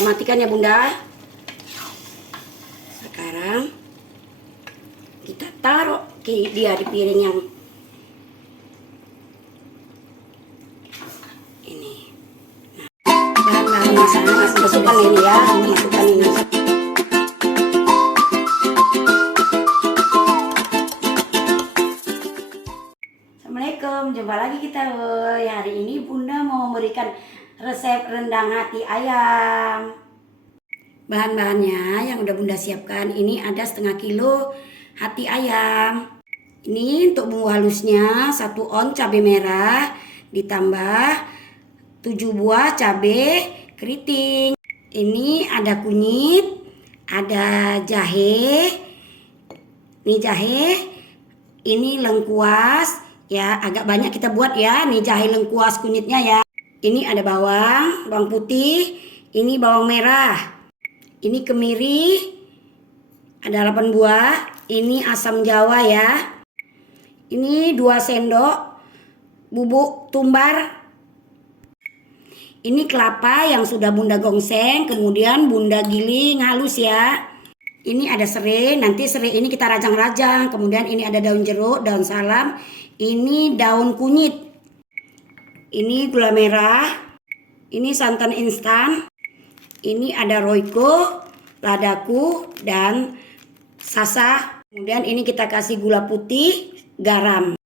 Kita matikan ya bunda. Sekarang kita taruh ke dia di piring yang ini. Nah, masukkan ini ya, masukkan ini. Assalamualaikum, jumpa lagi kita. Hari ini Bunda mau memberikan resep rendang hati ayam. Bahan-bahannya yang udah Bunda siapkan ini ada setengah kilo hati ayam. Ini untuk bumbu halusnya satu on cabai merah ditambah 7 buah cabai keriting. Ini ada kunyit, ada jahe, ini jahe, ini lengkuas, ya agak banyak kita buat ya, nih jahe lengkuas kunyitnya ya. Ini ada bawang, bawang putih, ini bawang merah, ini kemiri, ada 8 buah, ini asam jawa ya. Ini 2 sendok bubuk tumbar ini kelapa yang sudah bunda gongseng, kemudian bunda giling halus ya. Ini ada serai, nanti serai ini kita rajang-rajang. Kemudian ini ada daun jeruk, daun salam. Ini daun kunyit. Ini gula merah. Ini santan instan. Ini ada roiko, ladaku, dan sasa. Kemudian ini kita kasih gula putih, garam.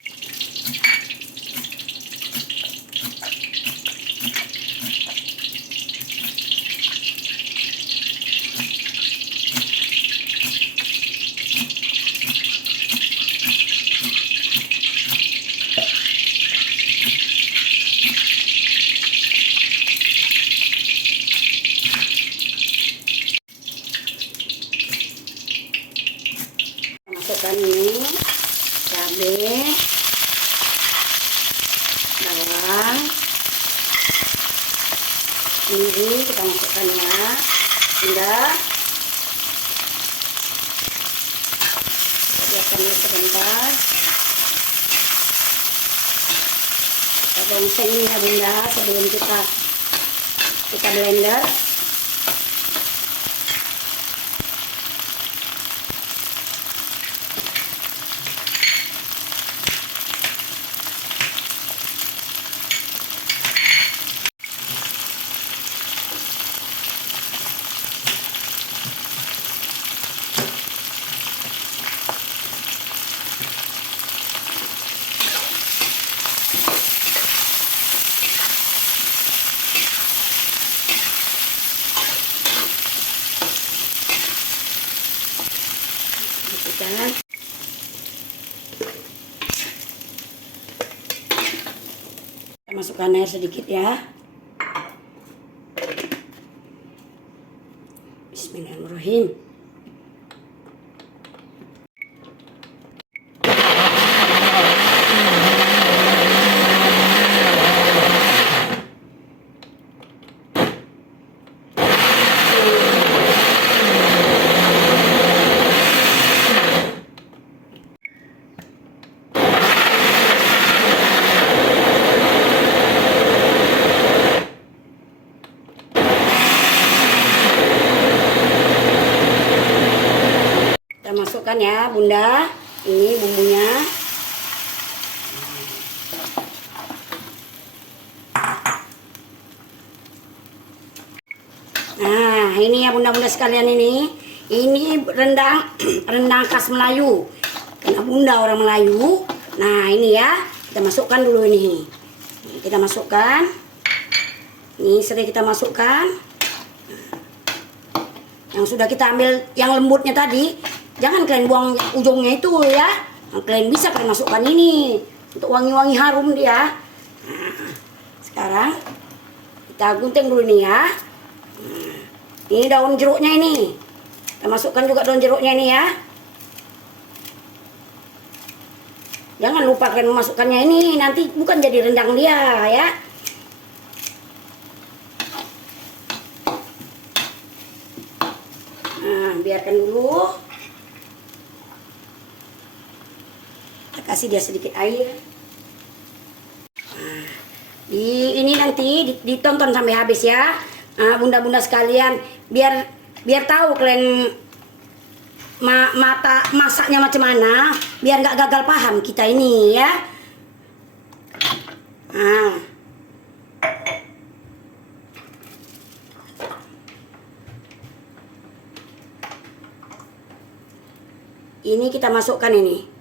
Masukkan ini cabai bawang kemiri kita masukkan ya. Sudah. Kita biarkan dulu sebentar. Kita gongseng ini ya bunda sebelum kita kita blender masukkan kita masukkan air sedikit ya. Bismillahirrahmanirrahim kita masukkan ya bunda. Ini bumbunya. Nah ini ya bunda-bunda sekalian ini. Ini rendang rendang khas Melayu. Karena bunda orang Melayu. Nah ini ya kita masukkan dulu ini. Kita masukkan. Ini sering kita masukkan. Yang sudah kita ambil yang lembutnya tadi jangan kalian buang ujungnya itu ya. Kalian bisa kalian masukkan ini untuk wangi-wangi harum dia. Nah, sekarang kita gunting dulu nih ya. Nah, ini daun jeruknya ini. Kita masukkan juga daun jeruknya ini ya. Jangan lupa kalian memasukkannya ini nanti bukan jadi rendang dia ya. Nah, biarkan dulu. Kasih dia sedikit air. Nah, di, ini nanti di- ditonton sampai habis ya. Ah, bunda-bunda sekalian, biar biar tahu kalian ma mata masaknya macam mana, biar nggak gagal paham kita ini ya. Ah. Ini kita masukkan ini.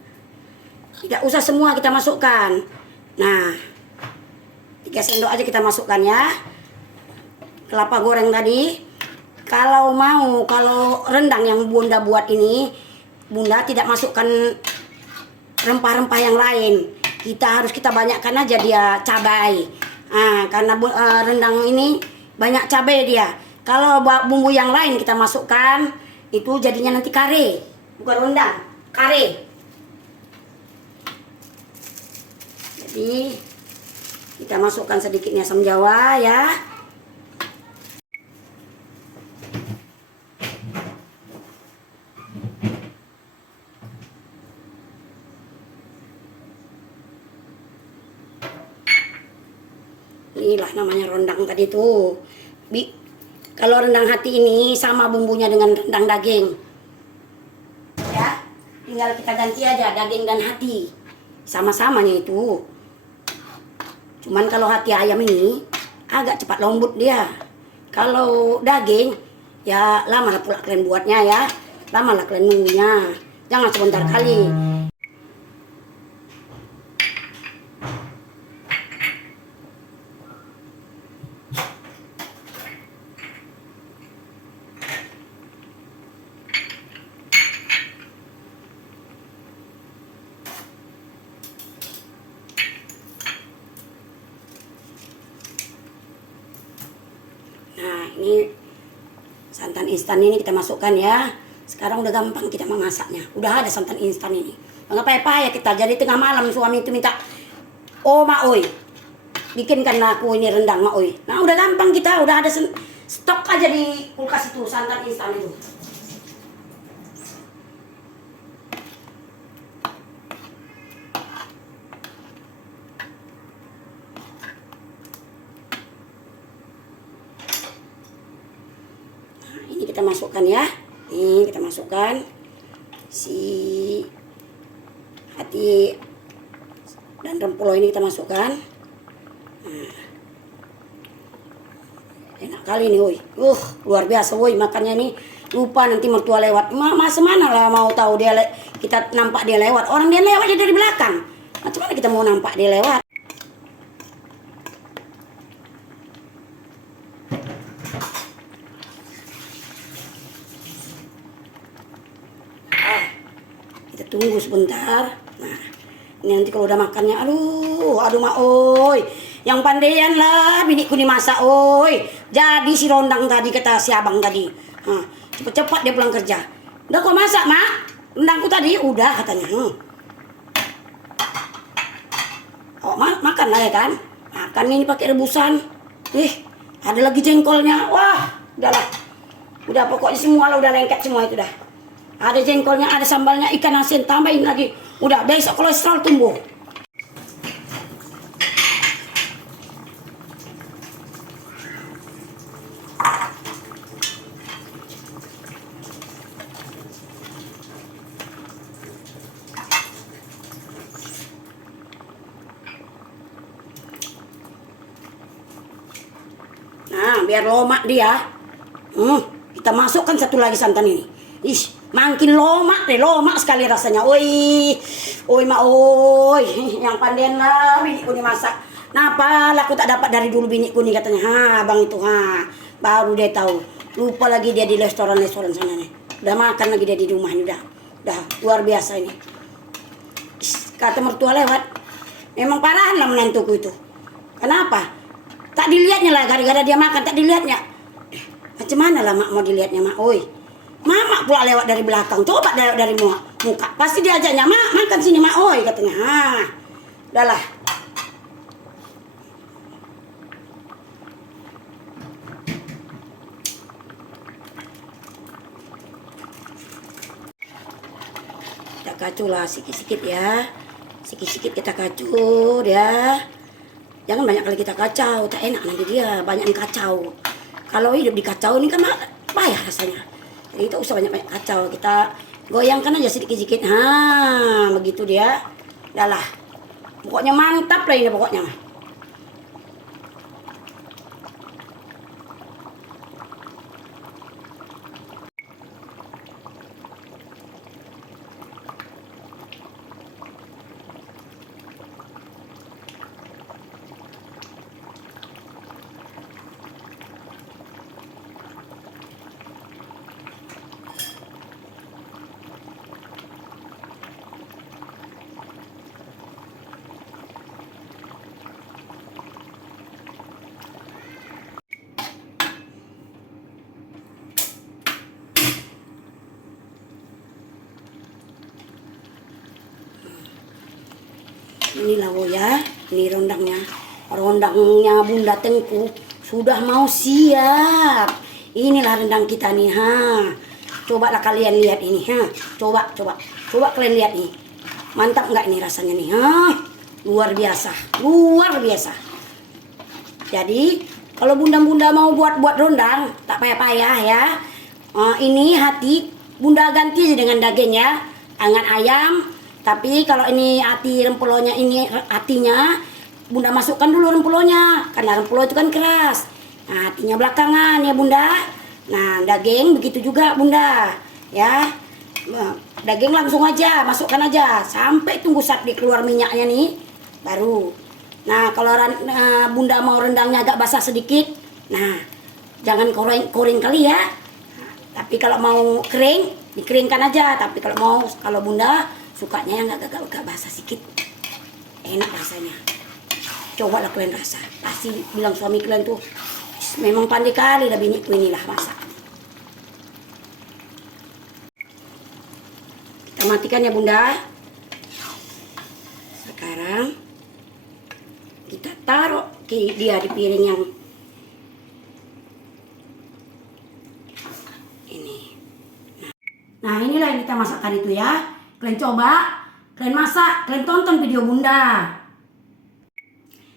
Tidak usah semua kita masukkan. Nah, tiga sendok aja kita masukkan ya. Kelapa goreng tadi. Kalau mau, kalau rendang yang bunda buat ini, bunda tidak masukkan rempah-rempah yang lain. Kita harus kita banyakkan aja dia cabai. Nah, karena eh, rendang ini banyak cabai dia. Kalau bumbu yang lain kita masukkan, itu jadinya nanti kare, bukan rendang, kare. Jadi kita masukkan sedikitnya asam jawa ya. Inilah namanya rendang tadi tuh. Bi kalau rendang hati ini sama bumbunya dengan rendang daging. Ya, tinggal kita ganti aja daging dan hati. Sama-samanya itu. Cuman kalau hati ayam ini agak cepat lembut dia. Kalau daging ya lama lah pula kalian buatnya ya. Lama lah kalian nunggunya. Jangan sebentar kali. Nah, ini santan instan ini kita masukkan ya. Sekarang udah gampang kita memasaknya. Udah ada santan instan ini. Enggak payah-payah kita. Jadi tengah malam suami itu minta, "Oh, Mak Oi, bikinkan aku ini rendang, Mak Oi." Nah, udah gampang kita. Udah ada stok aja di kulkas itu santan instan itu. Nah, ini masukkan ya. Ini kita masukkan si hati dan rempulo ini kita masukkan. Nah. Enak kali nih, woi. Uh, luar biasa, woi. Makannya nih lupa nanti mertua lewat. Ma masa mana lah mau tahu dia kita nampak dia lewat. Orang dia lewat aja dari belakang. Macam mana kita mau nampak dia lewat? Tunggu sebentar. Nah, ini nanti kalau udah makannya, aduh, aduh mak, oi, yang pandaian lah, biniku nih masak, oi. Jadi si rondang tadi kata si abang tadi, Hah, cepet-cepet dia pulang kerja. Udah kok masak mak? Rendangku tadi udah katanya. Hmm. Oh, ma makan lah ya kan? Makan ini pakai rebusan. Ih, ada lagi jengkolnya. Wah, udahlah. Udah pokoknya semua lah udah lengket semua itu dah. Ada jengkolnya, ada sambalnya, ikan asin, tambahin lagi. Udah, besok kolesterol tumbuh. Nah, biar lomak dia. Hmm, kita masukkan satu lagi santan ini. Ih, makin lomak deh, lomak sekali rasanya. Oi, oi mak oi, yang pandian lah biniku nih masak. Napa lah aku tak dapat dari dulu biniku nih katanya. Ha, bang itu ha. Baru dia tahu. Lupa lagi dia di restoran-restoran sana nih. Udah makan lagi dia di rumah ini udah. Udah luar biasa ini. Ih, Kata mertua lewat. Memang parahan lah menantuku itu. Kenapa? Tak dilihatnya lah gara-gara dia makan tak dilihatnya. Eh, macam mana lah mak mau dilihatnya mak? Oi. Mama pula lewat dari belakang. Coba lewat dari muka. muka. Pasti diajaknya, "Mak, makan sini, Mak." Oi katanya. Ha. Udahlah. Kita kacau lah sikit-sikit ya. Sikit-sikit kita kacau ya. Jangan banyak kali kita kacau, tak enak nanti dia banyak yang kacau. kalau hidup di kacau ini kan payah rasanya itu usah banyak banyak kacau. Kita goyangkan aja sedikit sedikit ha begitu dia. Dah lah pokoknya mantap lah ini pokoknya mah Ini lawo ya, ini rondangnya. Rondangnya Bunda Tengku sudah mau siap. Inilah rendang kita nih, ha. Coba lah kalian lihat ini, ha. Coba, coba, coba kalian lihat nih. Mantap nggak ini rasanya nih, ha? Luar biasa, luar biasa. Jadi kalau bunda-bunda mau buat-buat rondang, tak payah-payah ya. Eh, ini hati bunda ganti dengan daging ya, dengan ayam. Tapi kalau ini hati rempulonya ini hatinya, bunda masukkan dulu rempulonya, karena rempulo itu kan keras. Nah, hatinya belakangan ya bunda. Nah daging begitu juga bunda, ya. Daging langsung aja, masukkan aja sampai tunggu saat dia keluar minyaknya nih, baru. Nah, kalau eh, bunda mau rendangnya agak basah sedikit, nah jangan koreng koring kali ya. Nah, tapi kalau mau kering, dikeringkan aja. Tapi kalau mau, kalau bunda sukanya yang agak agak basah sedikit, enak rasanya. Coba lah kalian rasa, pasti bilang suami kalian tuh memang pandai kali lah biniku inilah masak. Kita matikan ya bunda. Sekarang kita taruh ke dia di piring yang ini. Nah inilah yang kita masakkan itu ya. Kalian coba, kalian masak, kalian tonton video bunda.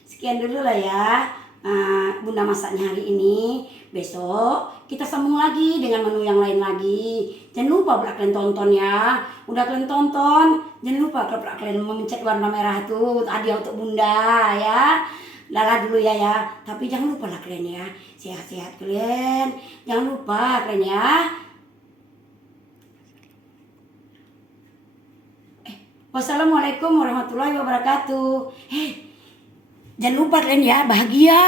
Sekian dulu lah ya. Nah, bunda masaknya hari ini. Besok kita sambung lagi dengan menu yang lain lagi. Jangan lupa pula kalian tonton ya. Udah kalian tonton, jangan lupa kalau kalian memencet warna merah tuh hadiah untuk bunda ya. Lala dulu ya ya. Tapi jangan lupa lah kalian ya. Sehat-sehat kalian. Jangan lupa kalian ya. Wassalamualaikum warahmatullahi wabarakatuh. Eh, jangan lupa kalian ya bahagia.